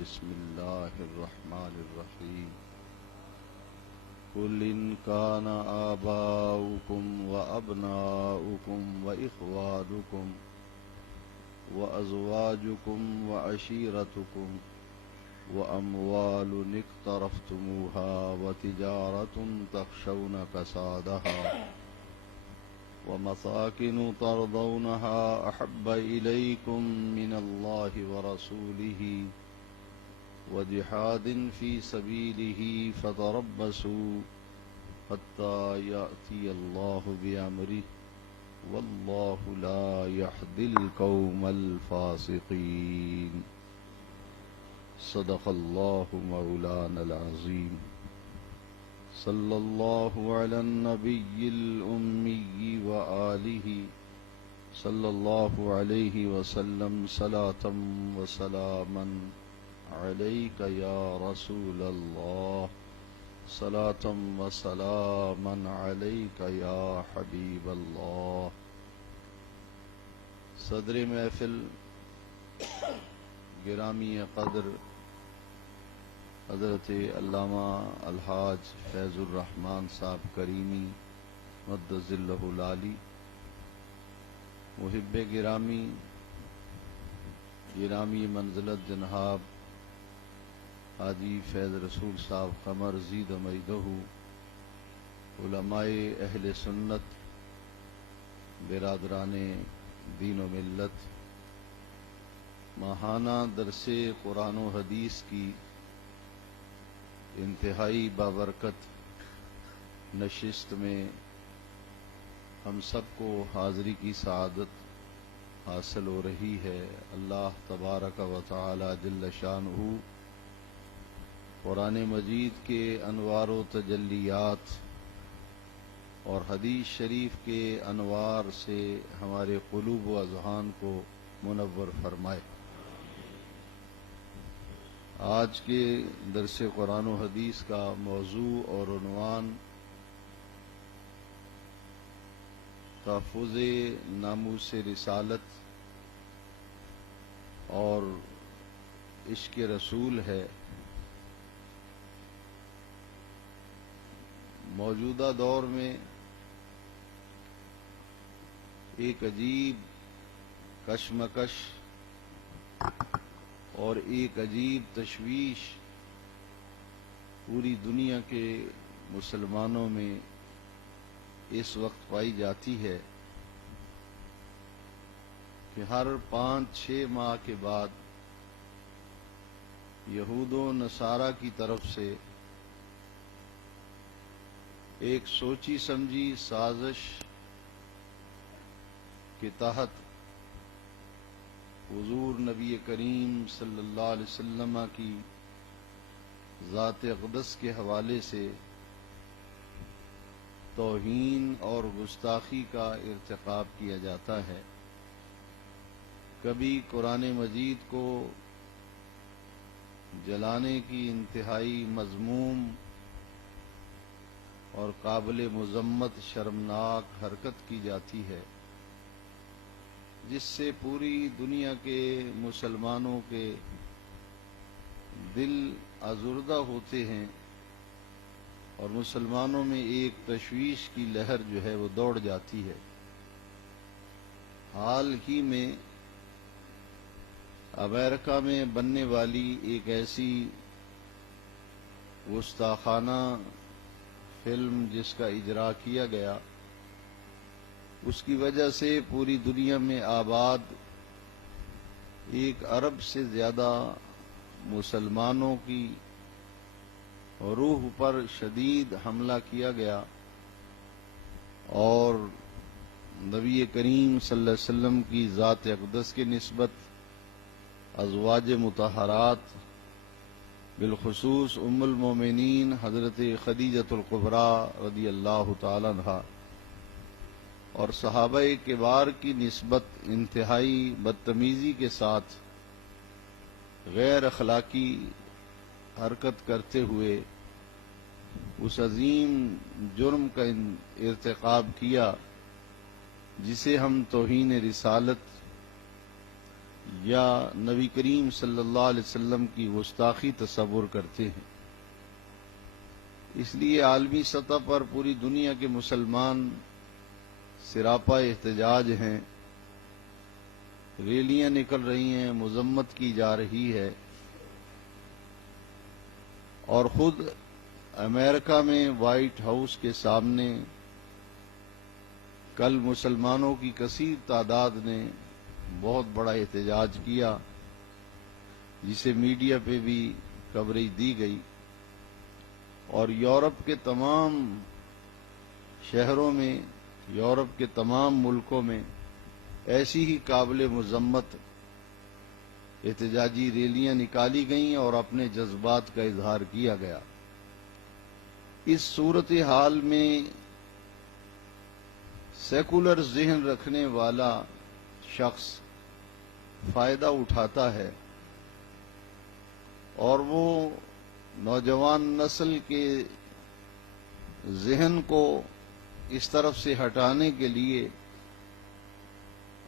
بسم الله الرحمن الرحيم قل إن كان آباؤكم وأبناؤكم وإخوانكم وأزواجكم وعشيرتكم وأموال اقترفتموها وتجارة تخشون كسادها ومساكن ترضونها أحب إليكم من الله ورسوله وجهاد في سبيله فتربصوا حتى يأتي الله بأمره والله لا يهدي القوم الفاسقين صدق الله مولانا العظيم صلى الله على النبي الأمي وآله صلى الله عليه وسلم صلاة وسلاما عليك يا رسول الله صلاة وسلاما عليك يا حبيب الله. صدر محفل گرامی قدر حضرت علامہ الحاج فیض الرحمن صاحب کریمی مد ظلہ العالی، محب گرامی منزلت جناب حاجی فیض رسول صاحب قمر زید میدہ، علماء اہل سنت، برادران دین و ملت، ماہانہ درس قرآن و حدیث کی انتہائی بابرکت نشست میں ہم سب کو حاضری کی سعادت حاصل ہو رہی ہے. اللہ تبارک و تعالی جل شانہ قرآن مجید کے انوار و تجلیات اور حدیث شریف کے انوار سے ہمارے قلوب و اذہان کو منور فرمائے. آج کے درس قرآن و حدیث کا موضوع اور عنوان تحفظ ناموس رسالت اور عشق رسول ہے. موجودہ دور میں ایک عجیب کشمکش اور ایک عجیب تشویش پوری دنیا کے مسلمانوں میں اس وقت پائی جاتی ہے کہ ہر 5-6 ماہ کے بعد یہود و نصارہ کی طرف سے ایک سوچی سمجھی سازش کے تحت حضور نبی کریم صلی اللہ علیہ وسلم کی ذات اقدس کے حوالے سے توہین اور گستاخی کا ارتکاب کیا جاتا ہے. کبھی قرآن مجید کو جلانے کی انتہائی مذموم اور قابل مذمت شرمناک حرکت کی جاتی ہے، جس سے پوری دنیا کے مسلمانوں کے دل آزردہ ہوتے ہیں اور مسلمانوں میں ایک تشویش کی لہر جو ہے وہ دوڑ جاتی ہے. حال ہی میں امریکہ میں بننے والی ایک ایسی گستاخانہ فلم جس کا اجرا کیا گیا، اس کی وجہ سے پوری دنیا میں آباد 1 ارب سے زیادہ مسلمانوں کی روح پر شدید حملہ کیا گیا اور نبی کریم صلی اللہ علیہ وسلم کی ذات اقدس کی نسبت ازواج مطہرات بالخصوص ام المومنین حضرت خدیجۃ الکبریٰ رضی اللہ تعالی عنہا اور صحابہ کبار کی نسبت انتہائی بدتمیزی کے ساتھ غیر اخلاقی حرکت کرتے ہوئے اس عظیم جرم کا ارتکاب کیا جسے ہم توہین رسالت یا نبی کریم صلی اللہ علیہ وسلم کی گستاخی تصور کرتے ہیں۔ اس لیے عالمی سطح پر پوری دنیا کے مسلمان سراپا احتجاج ہیں، ریلیاں نکل رہی ہیں، مذمت کی جا رہی ہے، اور خود امریکہ میں وائٹ ہاؤس کے سامنے کل مسلمانوں کی کثیر تعداد نے بہت بڑا احتجاج کیا، جسے میڈیا پہ بھی کوریج دی گئی، اور یورپ کے تمام شہروں میں، یورپ کے تمام ملکوں میں ایسی ہی قابل مذمت احتجاجی ریلیاں نکالی گئیں اور اپنے جذبات کا اظہار کیا گیا۔ اس صورتحال میں سیکولر ذہن رکھنے والا شخص فائدہ اٹھاتا ہے، اور وہ نوجوان نسل کے ذہن کو اس طرف سے ہٹانے کے لیے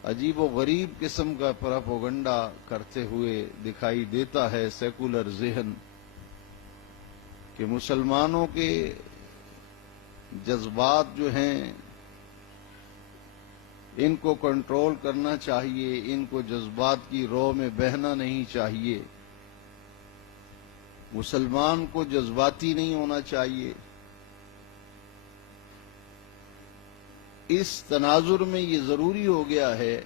عجیب و غریب قسم کا پروپیگنڈا کرتے ہوئے دکھائی دیتا ہے۔ سیکولر ذہن کہ مسلمانوں کے جذبات جو ہیں ان کو کنٹرول کرنا چاہیے، ان کو جذبات کی رو میں بہنا نہیں چاہیے، مسلمان کو جذباتی نہیں ہونا چاہیے۔ اس تناظر میں یہ ضروری ہو گیا ہے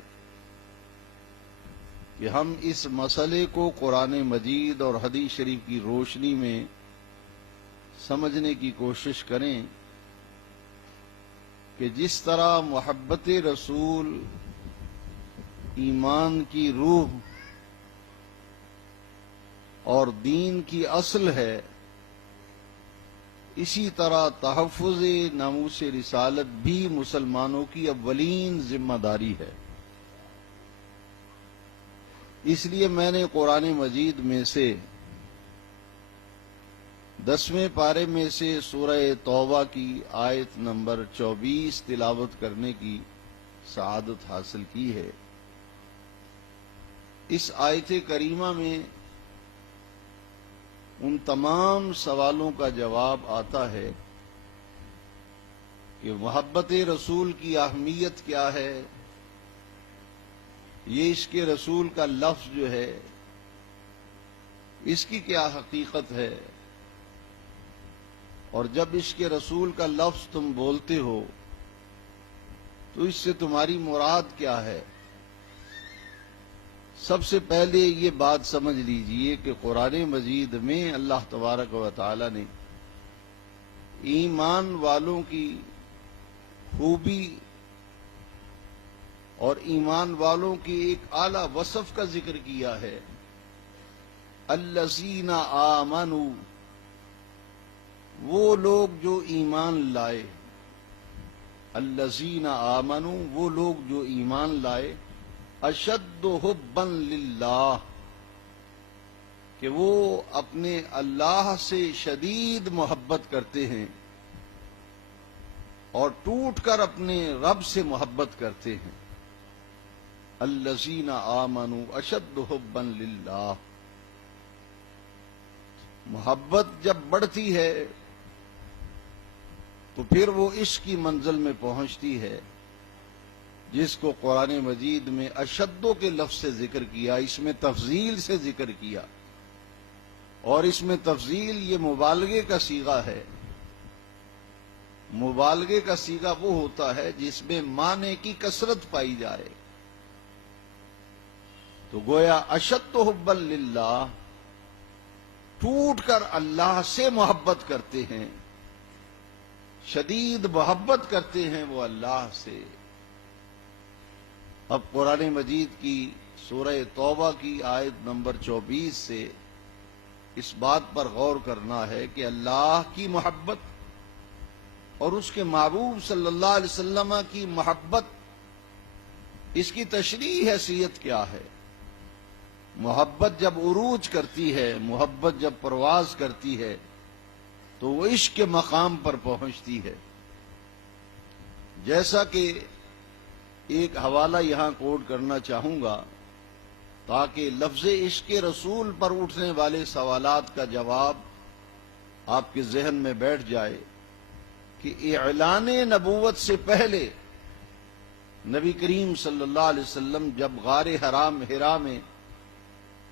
کہ ہم اس مسئلے کو قرآن مجید اور حدیث شریف کی روشنی میں سمجھنے کی کوشش کریں کہ جس طرح محبت رسول ایمان کی روح اور دین کی اصل ہے، اسی طرح تحفظ ناموس رسالت بھی مسلمانوں کی اولین ذمہ داری ہے۔ اس لیے میں نے قرآن مجید میں سے 10ویں پارے میں سے سورہ توبہ کی آیت نمبر 24 تلاوت کرنے کی سعادت حاصل کی ہے۔ اس آیت کریمہ میں ان تمام سوالوں کا جواب آتا ہے کہ محبت رسول کی اہمیت کیا ہے، یہ عشق رسول کا لفظ جو ہے اس کی کیا حقیقت ہے، اور جب عشق رسول کا لفظ تم بولتے ہو تو اس سے تمہاری مراد کیا ہے۔ سب سے پہلے یہ بات سمجھ لیجئے کہ قرآن مجید میں اللہ تبارک و تعالی نے ایمان والوں کی خوبی اور ایمان والوں کی ایک اعلی وصف کا ذکر کیا ہے۔ الذین آمنوا، وہ لوگ جو ایمان لائے، الذین آمنوا، وہ لوگ جو ایمان لائے، اشد حبا للہ، کہ وہ اپنے اللہ سے شدید محبت کرتے ہیں اور ٹوٹ کر اپنے رب سے محبت کرتے ہیں۔ الذین آمنوا اشد حبا للہ، محبت جب بڑھتی ہے تو پھر وہ عشق کی منزل میں پہنچتی ہے، جس کو قرآن مجید میں اشدو کے لفظ سے ذکر کیا، اس میں تفضیل سے ذکر کیا، اور اس میں تفضیل یہ مبالغے کا صیغہ ہے۔ مبالغے کا صیغہ وہ ہوتا ہے جس میں معنی کی کثرت پائی جائے۔ تو گویا اشد حبا للہ، ٹوٹ کر اللہ سے محبت کرتے ہیں، شدید محبت کرتے ہیں وہ اللہ سے۔ اب قرآن مجید کی سورہ توبہ کی آیت نمبر 24 سے اس بات پر غور کرنا ہے کہ اللہ کی محبت اور اس کے محبوب صلی اللہ علیہ وسلم کی محبت، اس کی تشریح حیثیت کیا ہے۔ محبت جب عروج کرتی ہے، محبت جب پرواز کرتی ہے تو وہ عشق کے مقام پر پہنچتی ہے۔ جیسا کہ ایک حوالہ یہاں کوٹ کرنا چاہوں گا تاکہ لفظ عشق رسول پر اٹھنے والے سوالات کا جواب آپ کے ذہن میں بیٹھ جائے کہ اعلان نبوت سے پہلے نبی کریم صلی اللہ علیہ وسلم جب غار حرا میں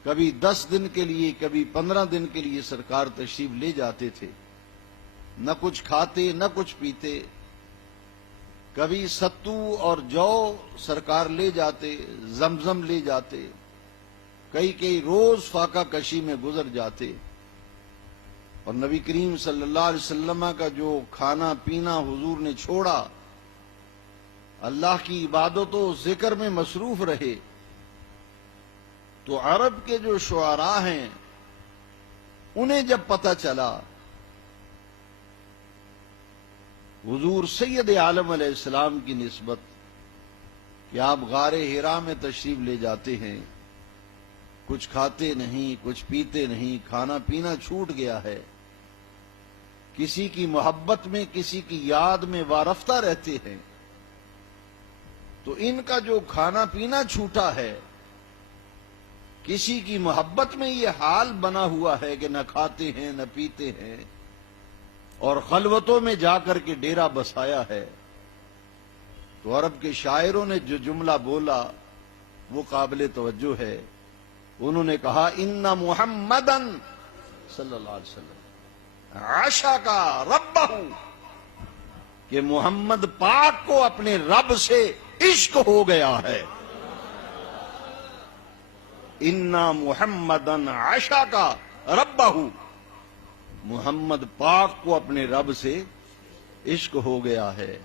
کبھی 10 دن کے لیے کبھی 15 دن کے لیے سرکار تشریف لے جاتے تھے، نہ کچھ کھاتے نہ کچھ پیتے، کبھی ستو اور جو سرکار لے جاتے، زمزم لے جاتے، کئی روز فاقہ کشی میں گزر جاتے، اور نبی کریم صلی اللہ علیہ وسلم کا جو کھانا پینا حضور نے چھوڑا، اللہ کی عبادت و ذکر میں مصروف رہے، تو عرب کے جو شعراء ہیں انہیں جب پتہ چلا حضور سید عالم علیہ السلام کی نسبت کہ آپ غار حرا میں تشریف لے جاتے ہیں، کچھ کھاتے نہیں کچھ پیتے نہیں، کھانا پینا چھوٹ گیا ہے، کسی کی محبت میں کسی کی یاد میں وارفتہ رہتے ہیں، تو ان کا جو کھانا پینا چھوٹا ہے، کسی کی محبت میں یہ حال بنا ہوا ہے کہ نہ کھاتے ہیں نہ پیتے ہیں، اور خلوتوں میں جا کر کے ڈیرا بسایا ہے، تو عرب کے شاعروں نے جو جملہ بولا وہ قابل توجہ ہے۔ انہوں نے کہا ان محمدن صلی اللہ علیہ وسلم عاشقا ربہ، کہ محمد پاک کو اپنے رب سے عشق ہو گیا ہے۔ انا محمدن عاشقا ربہ، محمد پاک کو اپنے رب سے عشق ہو گیا ہے۔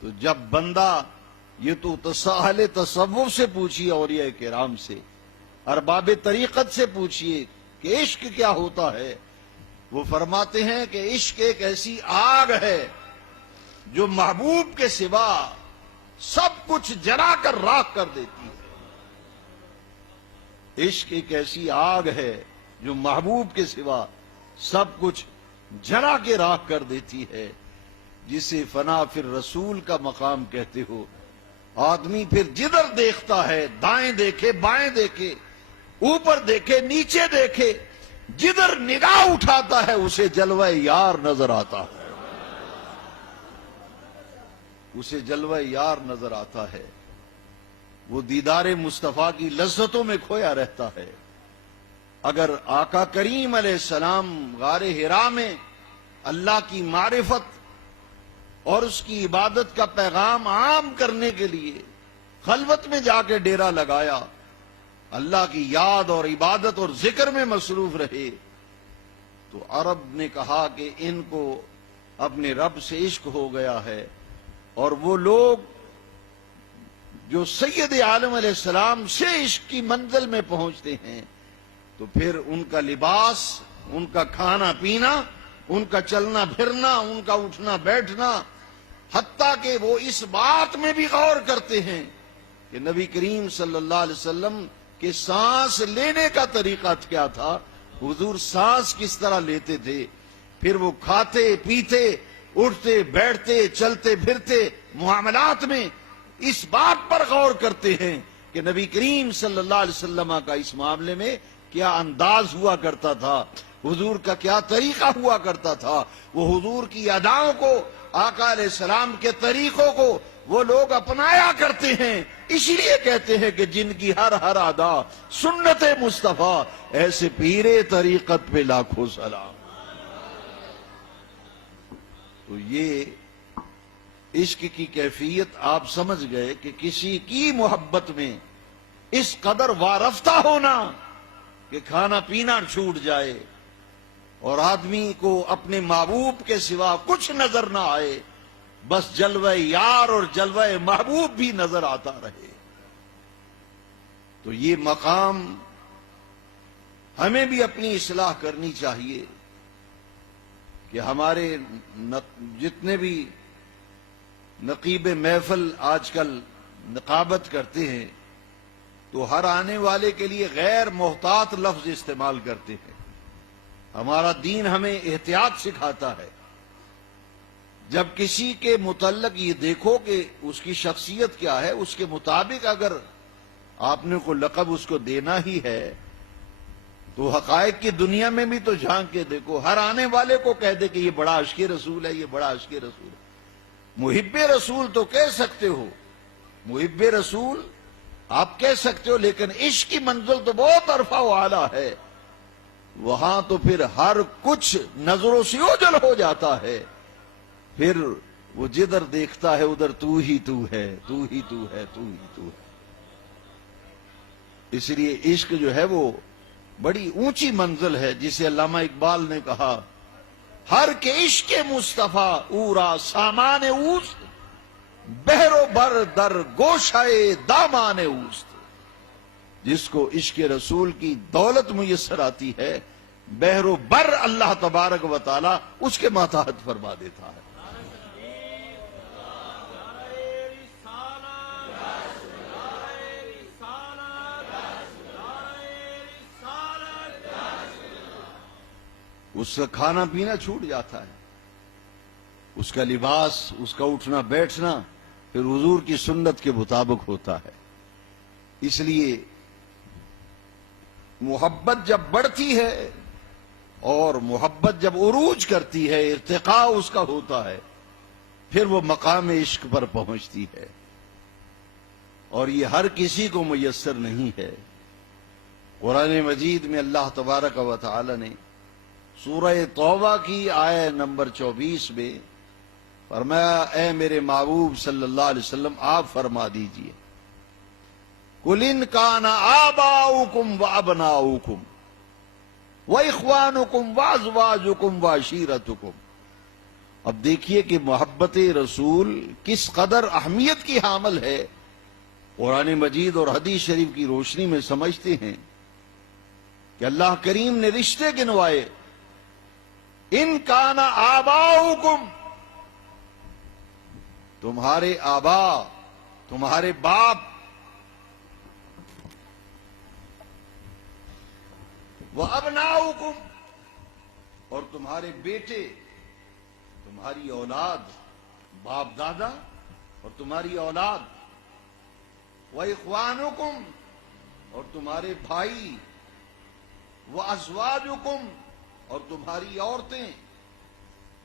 تو جب بندہ، یہ تو اہل تصوف سے پوچھیے، اولیاء کرام سے، ارباب طریقت سے پوچھیے کہ عشق کیا ہوتا ہے، وہ فرماتے ہیں کہ عشق ایک ایسی آگ ہے جو محبوب کے سوا سب کچھ جلا کر راکھ کر دیتی ہے۔ عشق ایک ایسی آگ ہے جو محبوب کے سوا سب کچھ جلا کے راکھ کر دیتی ہے، جسے فنا فر رسول کا مقام کہتے ہو۔ آدمی پھر جدھر دیکھتا ہے، دائیں دیکھے بائیں دیکھے، اوپر دیکھے نیچے دیکھے، جدھر نگاہ اٹھاتا ہے اسے جلوہ یار نظر آتا ہے، اسے جلوہ یار نظر آتا ہے، وہ دیدار مصطفیٰ کی لذتوں میں کھویا رہتا ہے۔ اگر آقا کریم علیہ السلام غار حرا میں اللہ کی معرفت اور اس کی عبادت کا پیغام عام کرنے کے لیے خلوت میں جا کے ڈیرا لگایا، اللہ کی یاد اور عبادت اور ذکر میں مصروف رہے، تو عرب نے کہا کہ ان کو اپنے رب سے عشق ہو گیا ہے، اور وہ لوگ جو سید عالم علیہ السلام سے عشق کی منزل میں پہنچتے ہیں، تو پھر ان کا لباس، ان کا کھانا پینا، ان کا چلنا پھرنا، ان کا اٹھنا بیٹھنا، حتیٰ کہ وہ اس بات میں بھی غور کرتے ہیں کہ نبی کریم صلی اللہ علیہ وسلم کے سانس لینے کا طریقہ کیا تھا، حضور سانس کس طرح لیتے تھے، پھر وہ کھاتے پیتے اٹھتے بیٹھتے چلتے پھرتے معاملات میں اس بات پر غور کرتے ہیں کہ نبی کریم صلی اللہ علیہ وسلم کا اس معاملے میں کیا انداز ہوا کرتا تھا، حضور کا کیا طریقہ ہوا کرتا تھا۔ وہ حضور کی اداؤں کو، آقا علیہ السلام کے طریقوں کو وہ لوگ اپنایا کرتے ہیں، اسی لیے کہتے ہیں کہ جن کی ہر ادا سنت مصطفیٰ، ایسے پیرے طریقت پہ لاکھوں سلام۔ تو یہ عشق کی کیفیت آپ سمجھ گئے کہ کسی کی محبت میں اس قدر وارفتہ ہونا کہ کھانا پینا چھوٹ جائے اور آدمی کو اپنے محبوب کے سوا کچھ نظر نہ آئے، بس جلوہ یار اور جلوہ محبوب بھی نظر آتا رہے۔ تو یہ مقام ہمیں بھی اپنی اصلاح کرنی چاہیے کہ ہمارے جتنے بھی نقیب محفل آج کل نقابت کرتے ہیں تو ہر آنے والے کے لیے غیر محتاط لفظ استعمال کرتے ہیں۔ ہمارا دین ہمیں احتیاط سکھاتا ہے، جب کسی کے متعلق یہ دیکھو کہ اس کی شخصیت کیا ہے، اس کے مطابق اگر آپ نے کوئی لقب اس کو دینا ہی ہے تو حقائق کی دنیا میں بھی تو جھانک کے دیکھو. ہر آنے والے کو کہہ دے کہ یہ بڑا عاشق رسول ہے، یہ بڑا عاشق رسول ہے. محب رسول تو کہہ سکتے ہو، محب رسول آپ کہہ سکتے ہو، لیکن عشق کی منزل تو بہت عرفہ و اعلیٰ ہے. وہاں تو پھر ہر کچھ نظروں سے اوجھل ہو جاتا ہے. پھر وہ جدھر دیکھتا ہے ادھر تو ہی تو ہے، تو ہی تو ہے، تو ہی تو ہے. اس لیے عشق جو ہے وہ بڑی اونچی منزل ہے، جسے علامہ اقبال نے کہا ہر کے عشق مصطفیٰ اورا سامان اوست، بحر و بر در گوشائے دامان اوست. جس کو عشق رسول کی دولت میسر آتی ہے، بحر و بر اللہ تبارک و تعالی اس کے ماتحت فرما دیتا ہے. اس کا کھانا پینا چھوٹ جاتا ہے، اس کا لباس، اس کا اٹھنا بیٹھنا پھر حضور کی سنت کے مطابق ہوتا ہے. اس لیے محبت جب بڑھتی ہے اور محبت جب عروج کرتی ہے، ارتقاء اس کا ہوتا ہے، پھر وہ مقام عشق پر پہنچتی ہے. اور یہ ہر کسی کو میسر نہیں ہے. قرآن مجید میں اللہ تبارک و تعالی نے سورہ توبہ کی آیت نمبر 24 میں فرمایا، اے میرے محبوب صلی اللہ علیہ وسلم آپ فرما دیجئے، قُلْ إِنْ كَانَ آبَاؤُكُمْ وَأَبْنَاؤُكُمْ وَإِخْوَانُكُمْ وَأَزْوَاجُكُمْ وَعَشِيرَتُكُمْ. اب دیکھیے کہ محبت رسول کس قدر اہمیت کی حامل ہے. قرآن مجید اور حدیث شریف کی روشنی میں سمجھتے ہیں کہ اللہ کریم نے رشتے گنوائے. ان کان آباؤکم، تمہارے آبا، تمہارے باپ، وابناؤکم، اور تمہارے بیٹے، تمہاری اولاد، باپ دادا اور تمہاری اولاد، واخوانکم، اور تمہارے بھائی، وازواجکم، اور تمہاری عورتیں،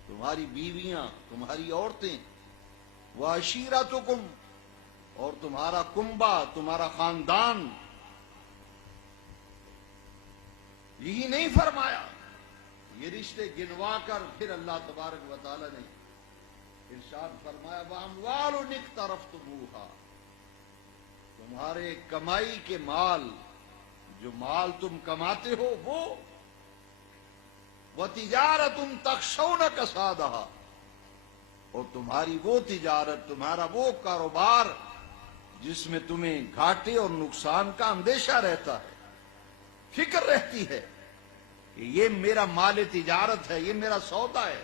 تمہاری بیویاں، تمہاری عورتیں، وعشیرتکم، اور تمہارا کنبہ، تمہارا خاندان. یہی نہیں فرمایا، یہ رشتے گنوا کر پھر اللہ تبارک و تعالی نے ارشاد فرمایا وَأَمْوَالٌ اقْتَرَفْتُمُوهَا، تمہارے کمائی کے مال، جو مال تم کماتے ہو وہ، وَتِجَارَةٌ تَخْشَوْنَ كَسَادَهَا، اور تمہاری وہ تجارت، تمہارا وہ کاروبار جس میں تمہیں گھاٹے اور نقصان کا اندیشہ رہتا ہے، فکر رہتی ہے کہ یہ میرا مال تجارت ہے، یہ میرا سودا ہے،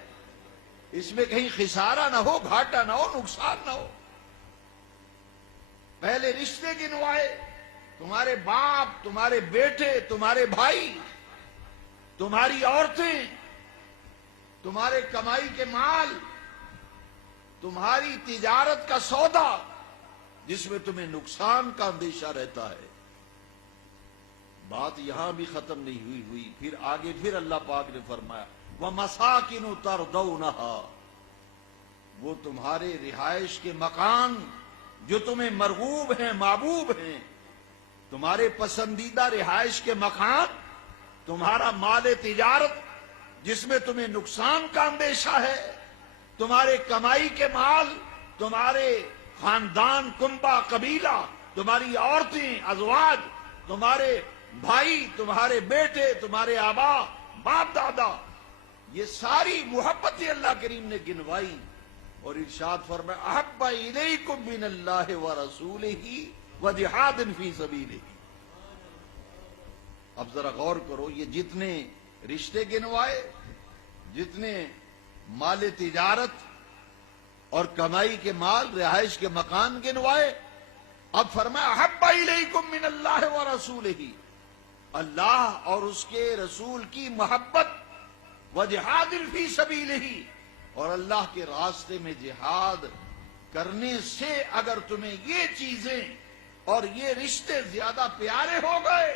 اس میں کہیں خسارہ نہ ہو، گھاٹا نہ ہو، نقصان نہ ہو. پہلے رشتے گنوائے، تمہارے باپ، تمہارے بیٹے، تمہارے بھائی، تمہاری عورتیں، تمہارے کمائی کے مال، تمہاری تجارت کا سودا جس میں تمہیں نقصان کا اندیشہ رہتا ہے. بات یہاں بھی ختم نہیں ہوئی. پھر آگے پھر اللہ پاک نے فرمایا وَمَسَاكِنُ تَرْضَوْنَهَا، وہ تمہارے رہائش کے مکان جو تمہیں مرغوب ہیں، محبوب ہیں، تمہارے پسندیدہ رہائش کے مکان، تمہارا مال تجارت جس میں تمہیں نقصان کا اندیشہ ہے، تمہارے کمائی کے مال، تمہارے خاندان، کنبہ، قبیلہ، تمہاری عورتیں، ازواج، تمہارے بھائی، تمہارے بیٹے، تمہارے آبا، باپ دادا، یہ ساری محبتیں اللہ کریم نے گنوائی اور ارشاد فرمایا احب الیکم من اللہ ورسولہ وجہاد فی سبیلہ. اب ذرا غور کرو، یہ جتنے رشتے گنوائے، جتنے مال تجارت اور کمائی کے مال، رہائش کے مکان گنوائے، اب فرمایا احب الیکم من اللہ ورسولہ، اللہ اور اس کے رسول کی محبت، وجہاد فی سبیلہ، اور اللہ کے راستے میں جہاد کرنے سے اگر تمہیں یہ چیزیں اور یہ رشتے زیادہ پیارے ہو گئے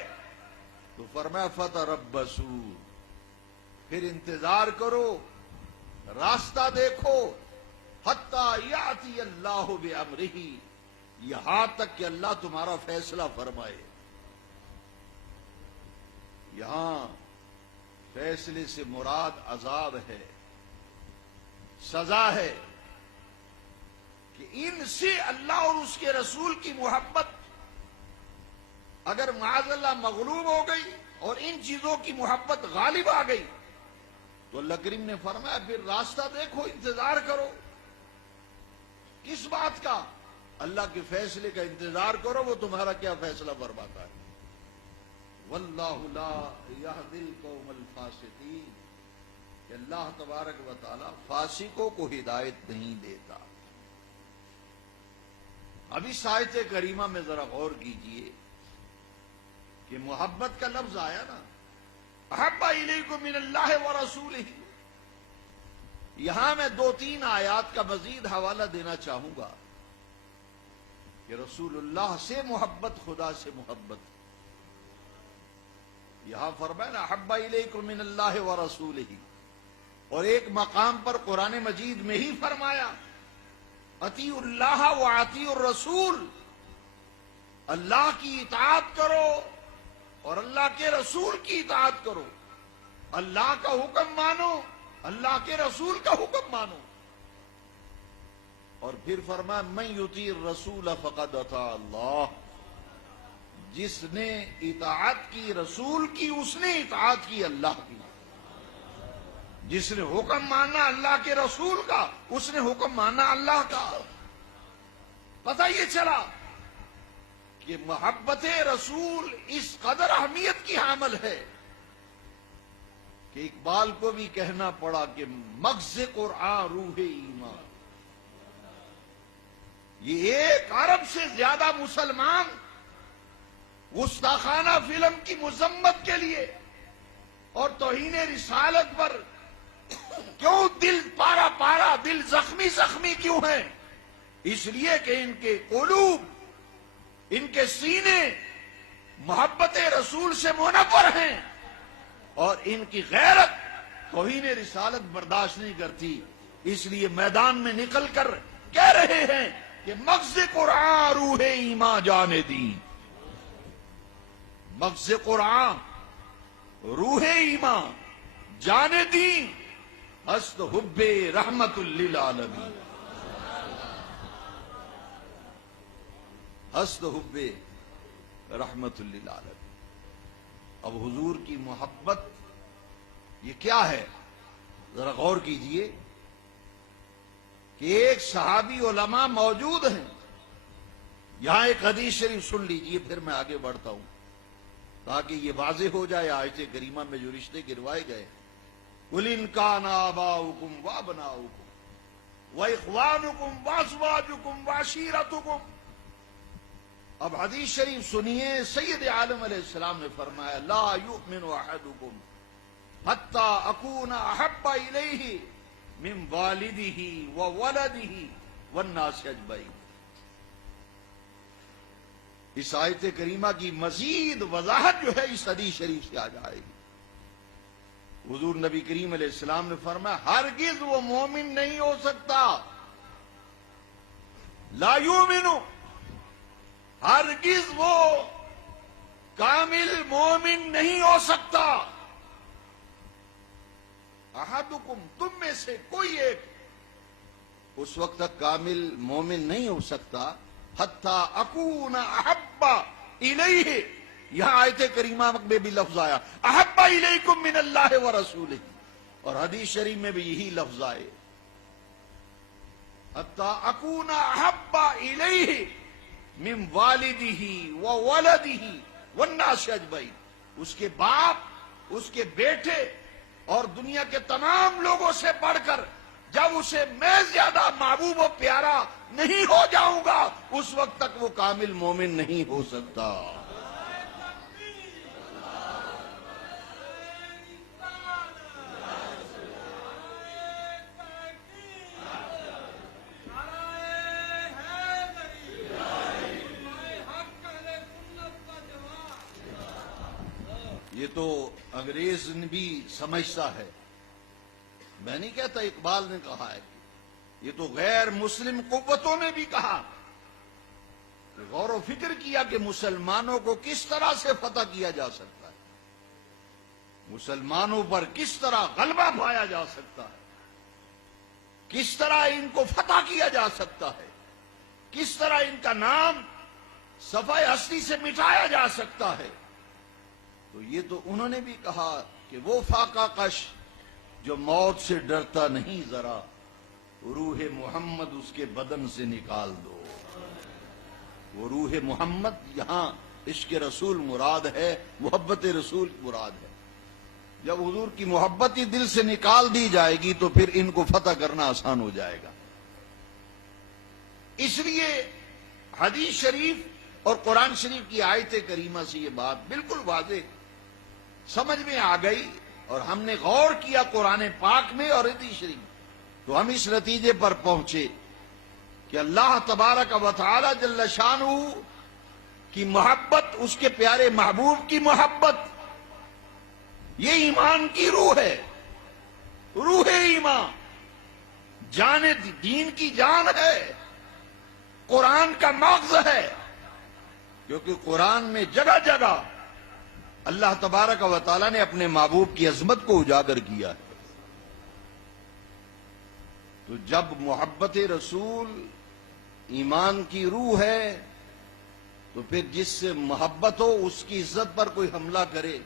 تو فرمایا فتربصوا، پھر انتظار کرو، راستہ دیکھو، حتی یاتی اللہ بامرہ، یہاں تک کہ اللہ تمہارا فیصلہ فرمائے۔ یہاں فیصلے سے مراد عذاب ہے، سزا ہے، کہ ان سے اللہ اور اس کے رسول کی محبت اگر معاذ اللہ مغلوب ہو گئی اور ان چیزوں کی محبت غالب آ گئی تو اللہ کریم نے فرمایا پھر راستہ دیکھو، انتظار کرو۔ کس بات کا؟ اللہ کے فیصلے کا انتظار کرو، وہ تمہارا کیا فیصلہ فرماتا ہے۔ واللہ لا یہدی القوم الفاسقین، کہ اللہ تبارک و تعالی فاسقوں کو ہدایت نہیں دیتا۔ اب اس آیت کریمہ میں ذرا غور کیجئے کہ محبت کا لفظ آیا نا، احب الیکم من اللہ ورسولہ، یہاں میں 2-3 آیات کا مزید حوالہ دینا چاہوں گا کہ رسول اللہ سے محبت، خدا سے محبت۔ یہاں فرمایا نا احب الیکم من اللہ ورسولہ، اور ایک مقام پر قرآن مجید میں ہی فرمایا اطیعوا اللہ واطیعوا الرسول، اللہ کی اطاعت کرو اور اللہ کے رسول کی اطاعت کرو، اللہ کا حکم مانو، اللہ کے رسول کا حکم مانو۔ اور پھر فرمایا من یطیع الرسول فقد اطاع اللہ، جس نے اطاعت کی رسول کی اس نے اطاعت کی اللہ کی، جس نے حکم مانا اللہ کے رسول کا اس نے حکم مانا اللہ کا۔ پتہ یہ چلا کہ محبت رسول اس قدر اہمیت کی حامل ہے کہ اقبال کو بھی کہنا پڑا کہ مغز قرآن روح ایمان۔ یہ ایک ارب سے زیادہ مسلمان گستاخانہ فلم کی مذمت کے لیے اور توہین رسالت پر کیوں دل پارا پارا، دل زخمی زخمی کیوں ہے؟ اس لیے کہ ان کے قلوب، ان کے سینے محبت رسول سے منور ہیں، اور ان کی غیرت توہین رسالت برداشت نہیں کرتی، اس لیے میدان میں نکل کر کہہ رہے ہیں کہ مغز قرآن روح ایمان جانے دی، مغز قرآن روح ایمان جانے دی، ہست حب رحمت للعالمین، ہست حب رحمت للعالمین۔ اب حضور کی محبت یہ کیا ہے؟ ذرا غور کیجئے کہ ایک صحابی علماء موجود ہیں، یہاں ایک حدیث شریف سن لیجئے پھر میں آگے بڑھتا ہوں تاکہ یہ واضح ہو جائے آیت کریمہ میں جو رشتے گروائے گئے۔ قُلْ إِنْ كَانَ آبَاؤُكُمْ وَأَبْنَاؤُكُمْ وَإِخْوَانُكُمْ وَأَزْوَاجُكُمْ وَعَشِيرَتُكُمْ۔ اب حدیث شریف سنیے، سید عالم علیہ السلام نے فرمایا لا یؤمن احدکم حتی اکون احب الیہ من والدہ وولدہ والناس اجمعین۔ اس آیت کریمہ کی مزید وضاحت جو ہے اس حدیث شریف سے آ جائے گی۔ حضور نبی کریم علیہ السلام نے فرمایا ہرگز وہ مومن نہیں ہو سکتا، لا یؤمن، ہرگز وہ کامل مومن نہیں ہو سکتا، احدکم، تم میں سے کوئی ایک اس وقت تک کامل مومن نہیں ہو سکتا حتی اکون احب الیہ، یہاں آیت کریمہ میں بھی لفظ آیا احب الیکم من اللہ ورسولہ، اور حدیث شریف میں بھی یہی لفظ آئے حتی اکون احب الیہ من والدہ وولدہ والناس اجمعین، اس کے باپ، اس کے بیٹے اور دنیا کے تمام لوگوں سے بڑھ کر جب اسے میں زیادہ محبوب و پیارا نہیں ہو جاؤں گا اس وقت تک وہ کامل مومن نہیں ہو سکتا۔ یہ تو انگریز بھی سمجھتا ہے، میں نہیں کہتا، اقبال نے کہا ہے، یہ تو غیر مسلم قوتوں نے بھی کہا، غور و فکر کیا کہ مسلمانوں کو کس طرح سے فتح کیا جا سکتا ہے، مسلمانوں پر کس طرح غلبہ پایا جا سکتا ہے، کس طرح ان کو فتح کیا جا سکتا ہے، کس طرح ان کا نام صفحہ ہستی سے مٹایا جا سکتا ہے۔ تو یہ تو انہوں نے بھی کہا کہ وہ فاقہ کش جو موت سے ڈرتا نہیں ذرا، روح محمد اس کے بدن سے نکال دو۔ وہ روح محمد یہاں عشق رسول مراد ہے، محبت رسول مراد ہے۔ جب حضور کی محبت ہی دل سے نکال دی جائے گی تو پھر ان کو فتح کرنا آسان ہو جائے گا۔ اس لیے حدیث شریف اور قرآن شریف کی آیت کریمہ سے یہ بات بالکل واضح سمجھ میں آ گئی، اور ہم نے غور کیا قرآن پاک میں اور حدیث شریف، تو ہم اس نتیجے پر پہنچے کہ اللہ تبارک و تعالی جل شانہ کی محبت، اس کے پیارے محبوب کی محبت، یہ ایمان کی روح ہے، روح ایمان، جان دین کی جان ہے، قرآن کا مغز ہے، کیونکہ قرآن میں جگہ جگہ اللہ تبارک و تعالی نے اپنے محبوب کی عظمت کو اجاگر کیا ہے۔ تو جب محبت رسول ایمان کی روح ہے تو پھر جس سے محبت ہو اس کی عزت پر کوئی حملہ کرے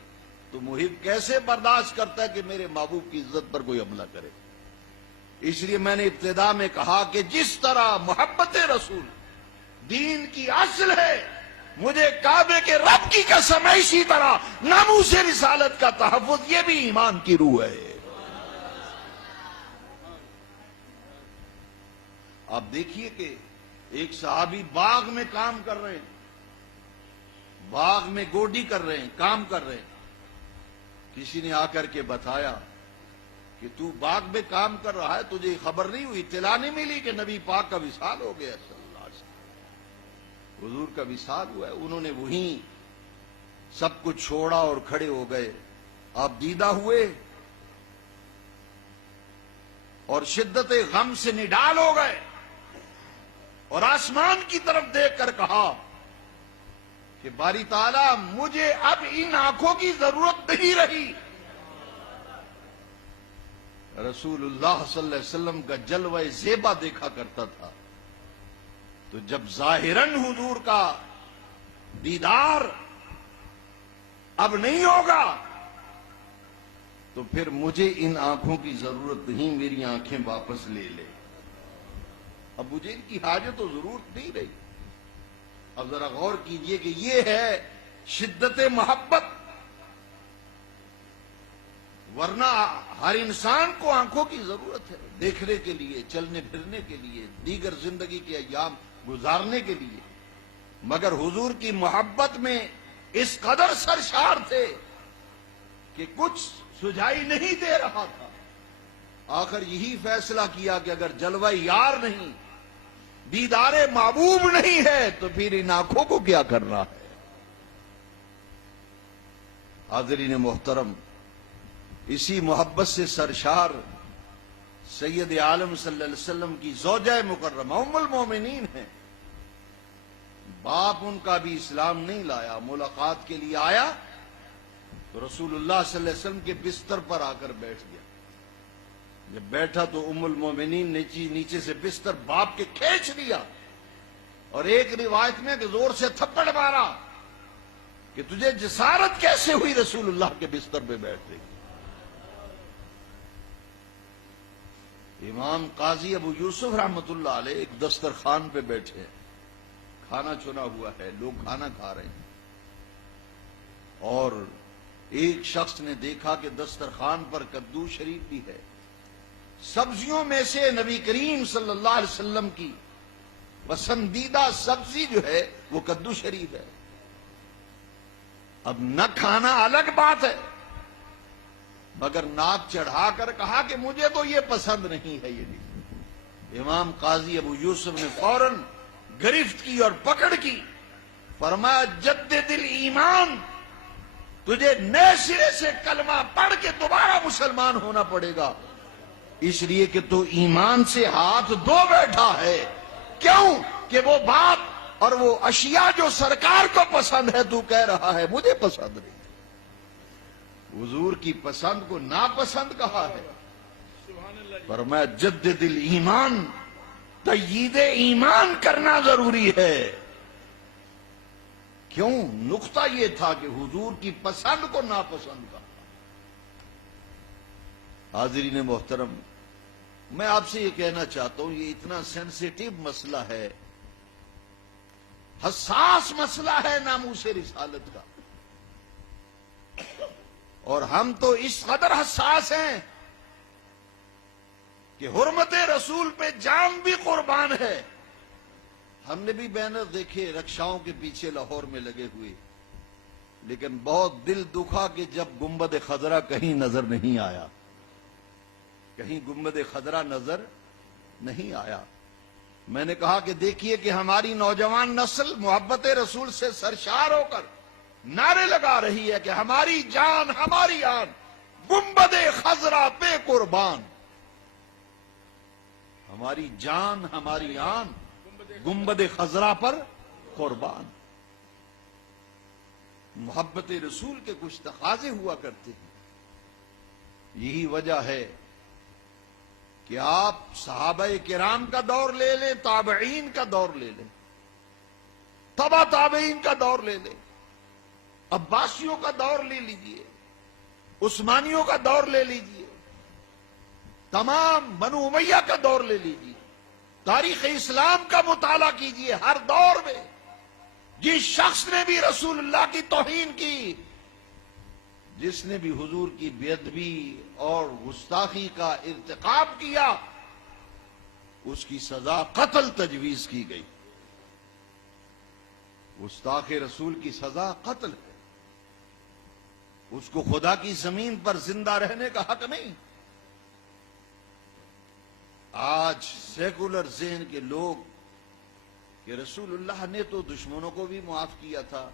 تو محب کیسے برداشت کرتا ہے کہ میرے محبوب کی عزت پر کوئی حملہ کرے؟ اس لیے میں نے ابتدا میں کہا کہ جس طرح محبت رسول دین کی اصل ہے، مجھے کعبے کے رب کی قسم ہے، اسی طرح ناموس رسالت کا تحفظ یہ بھی ایمان کی روح ہے۔ آپ دیکھیے کہ ایک صحابی باغ میں کام کر رہے ہیں، باغ میں گوڈی کر رہے ہیں، کام کر رہے ہیں، کسی نے آ کر کے بتایا کہ تو باغ میں کام کر رہا ہے، تجھے خبر نہیں ہوئی، اطلاع نہیں ملی کہ نبی پاک کا وصال ہو گیا صلی اللہ علیہ وسلم، حضور کا وصال ہوا ہے۔ انہوں نے وہیں سب کچھ چھوڑا اور کھڑے ہو گئے، آپ دیدہ ہوئے اور شدت غم سے نڈال ہو گئے، اور آسمان کی طرف دیکھ کر کہا کہ باری تعالیٰ مجھے اب ان آنکھوں کی ضرورت نہیں رہی۔ رسول اللہ صلی اللہ علیہ وسلم کا جلوہ زیبا دیکھا کرتا تھا، تو جب ظاہراً حضور کا دیدار اب نہیں ہوگا تو پھر مجھے ان آنکھوں کی ضرورت نہیں، میری آنکھیں واپس لے لے۔ اب مجھے ان کی حاجت و ضرورت نہیں رہی۔ اب ذرا غور کیجئے کہ یہ ہے شدت محبت، ورنہ ہر انسان کو آنکھوں کی ضرورت ہے، دیکھنے کے لیے، چلنے پھرنے کے لیے، دیگر زندگی کے ایام گزارنے کے لیے، مگر حضور کی محبت میں اس قدر سرشار تھے کہ کچھ سجائی نہیں دے رہا تھا۔ آخر یہی فیصلہ کیا کہ اگر جلوہ یار نہیں، دیدار محبوب نہیں ہے تو پھر ان آنکھوں کو کیا کرنا ہے۔ حاضرین محترم، اسی محبت سے سرشار سید عالم صلی اللہ علیہ وسلم کی زوجہ مکرمہ ام المومنین ہیں۔ باپ ان کا بھی اسلام نہیں لایا، ملاقات کے لیے آیا تو رسول اللہ صلی اللہ علیہ وسلم کے بستر پر آ کر بیٹھ گیا۔ جب بیٹھا تو ام المومنین نے نیچے سے بستر باپ کے کھینچ لیا، اور ایک روایت میں کہ زور سے تھپڑ مارا کہ تجھے جسارت کیسے ہوئی رسول اللہ کے بستر پہ بیٹھنے کی۔ امام قاضی ابو یوسف رحمت اللہ علیہ ایک دسترخوان پہ بیٹھے ہیں، کھانا چنا ہوا ہے، لوگ کھانا کھا رہے ہیں، اور ایک شخص نے دیکھا کہ دسترخوان پر کدو شریف بھی ہے۔ سبزیوں میں سے نبی کریم صلی اللہ علیہ وسلم کی پسندیدہ سبزی جو ہے وہ کدو شریف ہے۔ اب نہ کھانا الگ بات ہے، مگر ناک چڑھا کر کہا کہ مجھے تو یہ پسند نہیں ہے، یہ نہیں۔ امام قاضی ابو یوسف نے فوراً گرفت کی اور پکڑ کی، فرمایا جدد الایمان، تجھے نئے سرے سے کلمہ پڑھ کے دوبارہ مسلمان ہونا پڑے گا، اس لیے کہ تو ایمان سے ہاتھ دھو بیٹھا ہے۔ کیوں کہ وہ بات اور وہ اشیاء جو سرکار کو پسند ہے تو کہہ رہا ہے مجھے پسند نہیں۔ حضور کی پسند کو ناپسند کہا ہے۔ فرمایا جدد الایمان، تجدید ایمان کرنا ضروری ہے۔ کیوں؟ نقطہ یہ تھا کہ حضور کی پسند کو ناپسند کہا۔ حاضرین محترم، میں آپ سے یہ کہنا چاہتا ہوں، یہ اتنا سینسیٹیو مسئلہ ہے، حساس مسئلہ ہے ناموس رسالت کا، اور ہم تو اس قدر حساس ہیں کہ حرمت رسول پہ جان بھی قربان ہے۔ ہم نے بھی بینر دیکھے رکشاؤں کے پیچھے لاہور میں لگے ہوئے، لیکن بہت دل دکھا کہ جب گنبد خضرا کہیں نظر نہیں آیا، کہیں گنبد خضرا نظر نہیں آیا۔ میں نے کہا کہ دیکھیے کہ ہماری نوجوان نسل محبت رسول سے سرشار ہو کر نعرے لگا رہی ہے کہ ہماری جان ہماری آن، گنبد خضرا پہ قربان۔ ہماری جان ہماری آن، گنبد خضرا پر قربان۔ محبت رسول کے کچھ تقاضے ہوا کرتے ہیں۔ یہی وجہ ہے کہ آپ صحابہ کرام کا دور لے لیں، تابعین کا دور لے لیں، تبع تابعین کا دور لے لیں، عباسیوں کا دور لے لیجئے، عثمانیوں کا دور لے لیجئے، تمام بنو امیہ کا دور لے لیجئے، تاریخ اسلام کا مطالعہ کیجئے۔ ہر دور میں جس شخص نے بھی رسول اللہ کی توہین کی، جس نے بھی حضور کی بے ادبی اور گستاخی کا ارتکاب کیا، اس کی سزا قتل تجویز کی گئی۔ گستاخ رسول کی سزا قتل ہے، اس کو خدا کی زمین پر زندہ رہنے کا حق نہیں۔ آج سیکولر ذہن کے لوگ کہ رسول اللہ نے تو دشمنوں کو بھی معاف کیا تھا،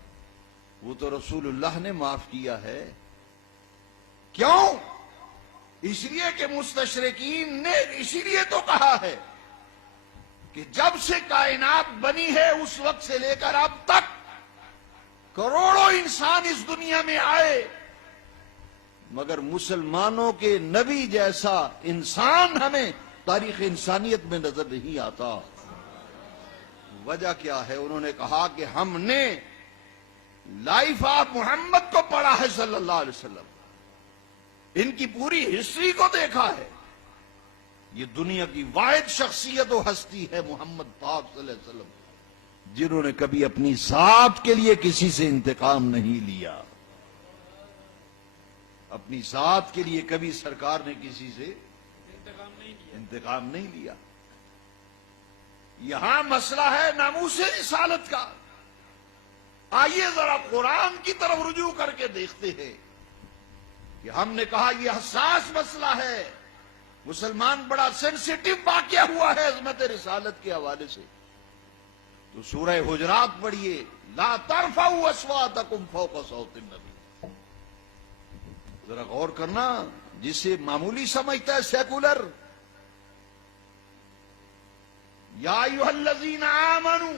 وہ تو رسول اللہ نے معاف کیا ہے۔ کیوں؟ اس لیے کہ مستشرقین نے اسی لیے تو کہا ہے کہ جب سے کائنات بنی ہے اس وقت سے لے کر اب تک کروڑوں انسان اس دنیا میں آئے، مگر مسلمانوں کے نبی جیسا انسان ہمیں تاریخ انسانیت میں نظر نہیں آتا۔ وجہ کیا ہے؟ انہوں نے کہا کہ ہم نے لائف آف محمد کو پڑھا ہے صلی اللہ علیہ وسلم، ان کی پوری ہسٹری کو دیکھا ہے۔ یہ دنیا کی واحد شخصیت و ہستی ہے محمد پاک صلی اللہ علیہ وسلم، جنہوں نے کبھی اپنی ذات کے لیے کسی سے انتقام نہیں لیا۔ اپنی ذات کے لیے کبھی سرکار نے کسی سے انتقام نہیں لیا۔ یہاں مسئلہ ہے ناموس رسالت کا۔ آئیے ذرا قرآن کی طرف رجوع کر کے دیکھتے ہیں کہ ہم نے کہا یہ حساس مسئلہ ہے، مسلمان بڑا سینسیٹیو واقعہ ہوا ہے عظمت رسالت کے حوالے سے۔ تو سورہ حجرات پڑھیے، لا ترفعوا اصواتکم فوق صوت النبی۔ ذرا غور کرنا، جسے معمولی سمجھتا ہے سیکولر، یا ایھا الذین آمنوا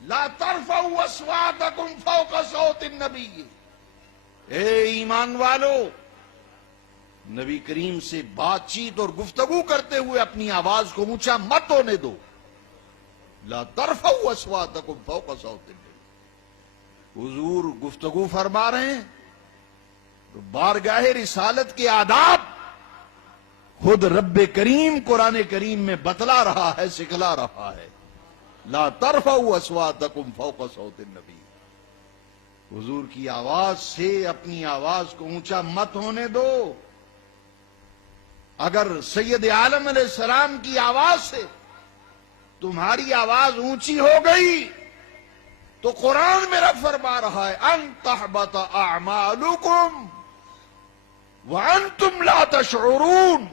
لا ترفعوا اصواتکم فوق صوت النبی۔ اے ایمان والو، نبی کریم سے بات چیت اور گفتگو کرتے ہوئے اپنی آواز کو اونچا مت ہونے دو۔ لا ترفعوا اصواتکم فوق صوت النبی۔ حضور گفتگو فرما رہے ہیں تو بارگاہ رسالت کے آداب خود رب کریم قرآن کریم میں بتلا رہا ہے، سکھلا رہا ہے۔ لا ترفعوا اصواتکم فوق صوت النبی۔ حضور کی آواز سے اپنی آواز کو اونچا مت ہونے دو۔ اگر سید عالم علیہ السلام کی آواز سے تمہاری آواز اونچی ہو گئی تو قرآن میرا فرما رہا ہے ان تحبط اعمالکم وانتم لا تشعرون،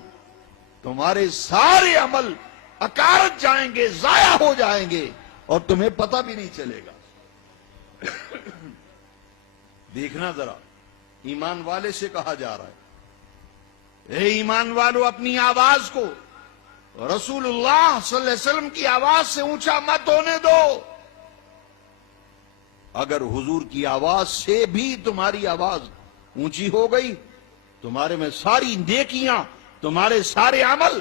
تمہارے سارے عمل اکارت جائیں گے، ضائع ہو جائیں گے، اور تمہیں پتہ بھی نہیں چلے گا۔ دیکھنا ذرا، ایمان والے سے کہا جا رہا ہے، اے ایمان والو اپنی آواز کو رسول اللہ صلی اللہ علیہ وسلم کی آواز سے اونچا مت ہونے دو۔ اگر حضور کی آواز سے بھی تمہاری آواز اونچی ہو گئی، تمہارے میں ساری نیکیاں، تمہارے سارے عمل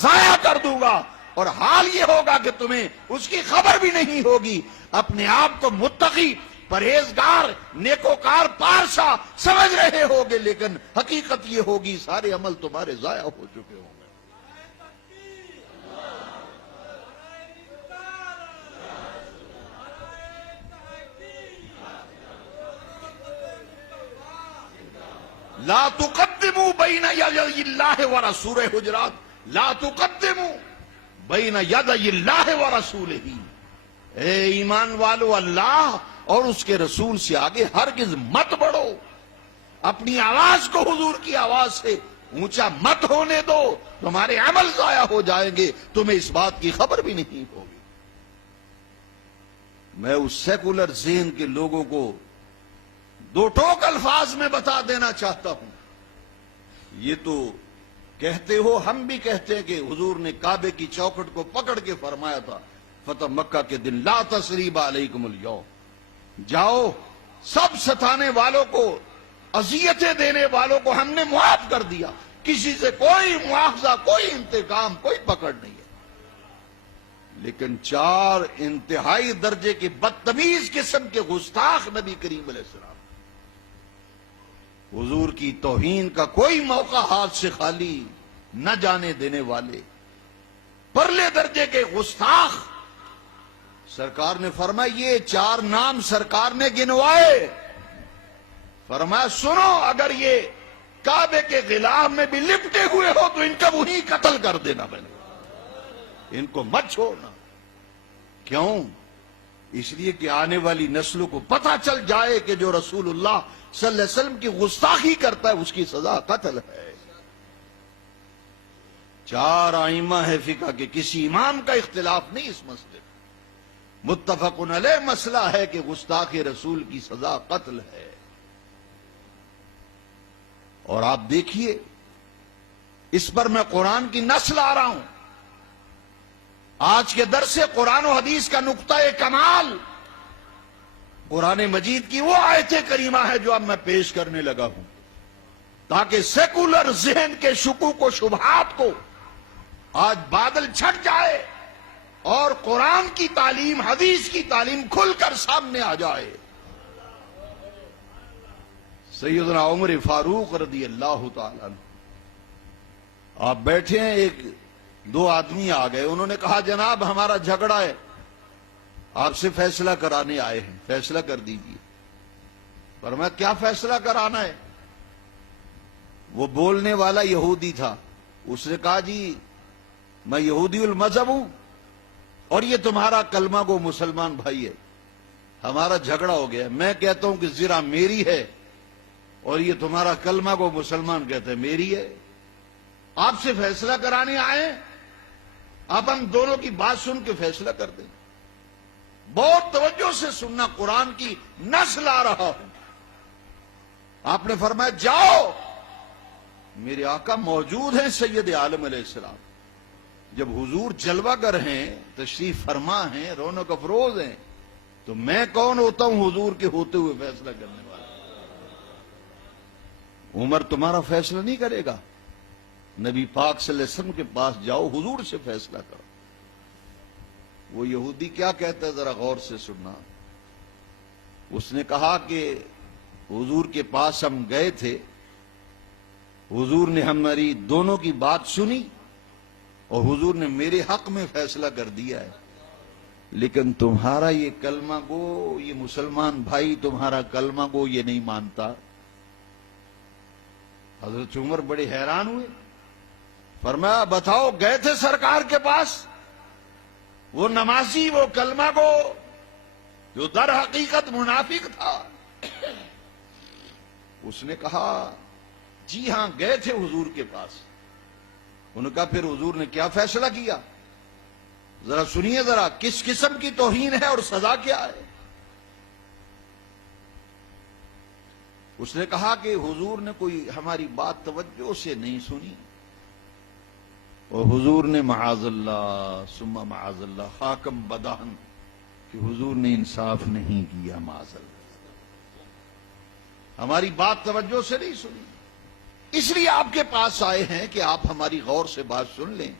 ضائع کر دوں گا، اور حال یہ ہوگا کہ تمہیں اس کی خبر بھی نہیں ہوگی۔ اپنے آپ کو متقی، پرہیزگار، نیکوکار، پارسا سمجھ رہے ہوگے، لیکن حقیقت یہ ہوگی سارے عمل تمہارے ضائع ہو چکے ہوں گے۔ لا تقدموا بین یدی اللہ ورسولہ، حجرات، لا تقدموا بین یدی اللہ ورسولہ۔ اے ایمان والو، اللہ اور اس کے رسول سے آگے ہرگز مت بڑھو، اپنی آواز کو حضور کی آواز سے اونچا مت ہونے دو، تمہارے عمل ضائع ہو جائیں گے، تمہیں اس بات کی خبر بھی نہیں ہوگی۔ میں اس سیکولر ذہن کے لوگوں کو دو ٹوک الفاظ میں بتا دینا چاہتا ہوں، یہ تو کہتے ہو، ہم بھی کہتے ہیں کہ حضور نے کعبے کی چوکھٹ کو پکڑ کے فرمایا تھا فتح مکہ کے دن، لا تثریب علیکم الیوم، جاؤ سب ستانے والوں کو، اذیتیں دینے والوں کو ہم نے معاف کر دیا، کسی سے کوئی مواخذہ، کوئی انتقام، کوئی پکڑ نہیں ہے۔ لیکن چار انتہائی درجے کے بدتمیز قسم کے گستاخ نبی کریم علیہ السلام، حضور کی توہین کا کوئی موقع ہاتھ سے خالی نہ جانے دینے والے پرلے درجے کے گستاخ، سرکار نے فرمایا یہ چار نام سرکار نے گنوائے، فرمایا سنو، اگر یہ کعبے کے غلاف میں بھی لپٹے ہوئے ہو تو ان کا وہی قتل کر دینا، میں نے ان کو مت چھوڑنا۔ کیوں؟ اس لیے کہ آنے والی نسلوں کو پتہ چل جائے کہ جو رسول اللہ صلی اللہ علیہ وسلم کی گستاخی کرتا ہے اس کی سزا قتل ہے۔ چار ائمہ ہے فقہ کے، کسی امام کا اختلاف نہیں اس مسئلے، متفق علیہ مسئلہ ہے کہ گستاخ رسول کی سزا قتل ہے۔ اور آپ دیکھیے، اس پر میں قرآن کی نص لا رہا ہوں، آج کے درس سے قرآن و حدیث کا نقطہ کمال قرآن مجید کی وہ آیت کریمہ ہے جو اب میں پیش کرنے لگا ہوں، تاکہ سیکولر ذہن کے شکوک و شبہات کو آج بادل چھٹ جائے اور قرآن کی تعلیم، حدیث کی تعلیم کھل کر سامنے آ جائے۔ سیدنا عمر فاروق رضی اللہ تعالیٰ عنہ، آپ بیٹھے ہیں، ایک دو آدمی آ گئے، انہوں نے کہا جناب ہمارا جھگڑا ہے، آپ سے فیصلہ کرانے آئے ہیں، فیصلہ کر دیجئے۔ فرمایا کیا فیصلہ کرانا ہے؟ وہ بولنے والا یہودی تھا، اس نے کہا جی میں یہودی المذہب ہوں اور یہ تمہارا کلمہ گو مسلمان بھائی ہے، ہمارا جھگڑا ہو گیا، میں کہتا ہوں کہ زرہ میری ہے اور یہ تمہارا کلمہ گو مسلمان کہتے ہیں میری ہے، آپ سے فیصلہ کرانے آئے، آپ ہم دونوں کی بات سن کے فیصلہ کر دیں۔ بہت توجہ سے سننا، قرآن کی نص لا رہا ہوں۔ آپ نے فرمایا جاؤ، میرے آقا موجود ہیں سید عالم علیہ السلام، جب حضور جلوہ گر ہیں، تشریف فرما ہیں، رونق افروز ہیں، تو میں کون ہوتا ہوں حضور کے ہوتے ہوئے فیصلہ کرنے والا؟ عمر تمہارا فیصلہ نہیں کرے گا، نبی پاک صلی اللہ علیہ وسلم کے پاس جاؤ، حضور سے فیصلہ کرو۔ وہ یہودی کیا کہتا ہے ذرا غور سے سننا۔ اس نے کہا کہ حضور کے پاس ہم گئے تھے، حضور نے ہماری دونوں کی بات سنی اور حضور نے میرے حق میں فیصلہ کر دیا ہے، لیکن تمہارا یہ کلمہ گو، یہ مسلمان بھائی تمہارا کلمہ گو یہ نہیں مانتا۔ حضرت عمر بڑے حیران ہوئے، فرمایا بتاؤ، گئے تھے سرکار کے پاس، وہ نمازی، وہ کلمہ گو جو در حقیقت منافق تھا، اس نے کہا جی ہاں گئے تھے حضور کے پاس۔ انہوں نے کہا پھر حضور نے کیا فیصلہ کیا؟ ذرا سنیے، ذرا کس قسم کی توہین ہے اور سزا کیا ہے؟ اس نے کہا کہ حضور نے کوئی ہماری بات توجہ سے نہیں سنی، اور حضور نے معاذ اللہ ثم معاذ اللہ حاکم بدہن کہ حضور نے انصاف نہیں کیا، معاذ اللہ ہماری بات توجہ سے نہیں سنی، اس لیے آپ کے پاس آئے ہیں کہ آپ ہماری غور سے بات سن لیں